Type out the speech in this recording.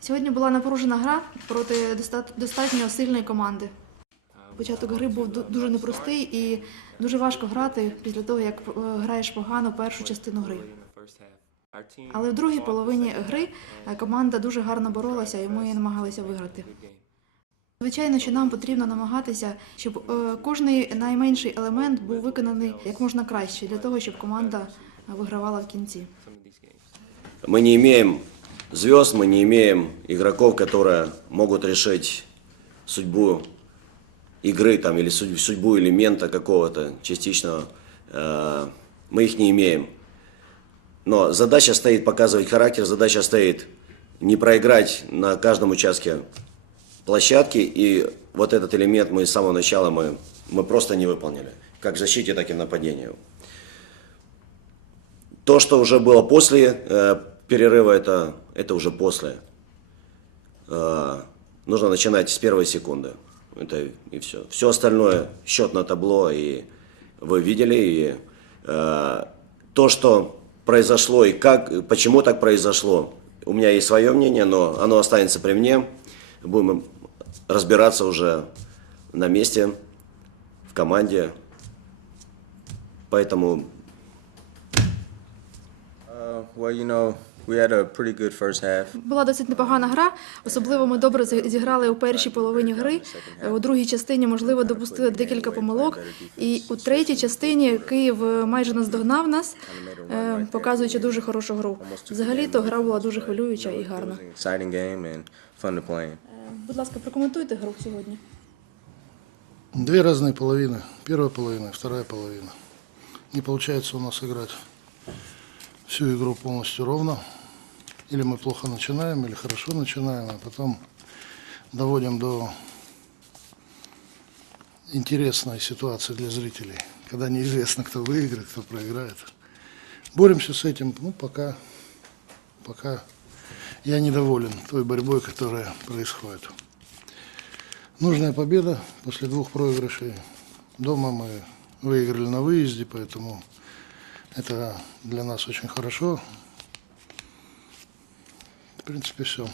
Сьогодні була напружена гра проти доста- достатньо сильної команди. Початок гри був дуже непростий і дуже важко грати після того, як е, граєш погано першу частину гри. Але в другій половині гри е, команда дуже гарно боролася, і ми намагалися виграти. Звичайно, що нам потрібно намагатися, щоб е, кожний найменший елемент був виконаний як можна краще, для того, щоб команда вигравала в кінці. Мы не имеем звезд, мы не имеем игроков, которые могут решить судьбу игры там, или судь- судьбу элемента какого-то частичного. Э, Мы их не имеем. Но задача стоит показывать характер, задача стоит не проиграть на каждом участке площадки. И вот этот элемент мы с самого начала мы, мы просто не выполнили. Как в защите, так и в нападении. То, что уже было после э, перерыва, это, это уже после. Э, нужно начинать с первой секунды. Это и все. Все остальное, счет на табло, и вы видели, и э, то, что произошло, и как, почему так произошло, у меня есть свое мнение, но оно останется при мне. Будем разбираться уже на месте, в команде. Поэтому Uh, well, you know, we had a pretty good first half. Була досить непогана гра. Особливо ми добре зіграли у першій половині гри. У другій частині, можливо, допустили декілька помилок. І у третій частині Київ е, майже наздогнав нас, е, показуючи дуже хорошу гру. Взагалі-то гра була дуже хвилююча і гарна. It was an exciting game and fun to play in. Е, Будь ласка, прокоментуйте гру сьогодні. Две разные половины. Первая половина вторая половина. Не получается у нас играть всю игру полностью ровно. Или мы плохо начинаем, или хорошо начинаем, а потом доводим до интересной ситуации для зрителей, когда неизвестно, кто выиграет, кто проиграет. Боремся с этим, ну, пока, пока я недоволен той борьбой, которая происходит. Нужная победа после двух проигрышей. Дома мы выиграли на выезде, поэтому это для нас очень хорошо. В принципе, все.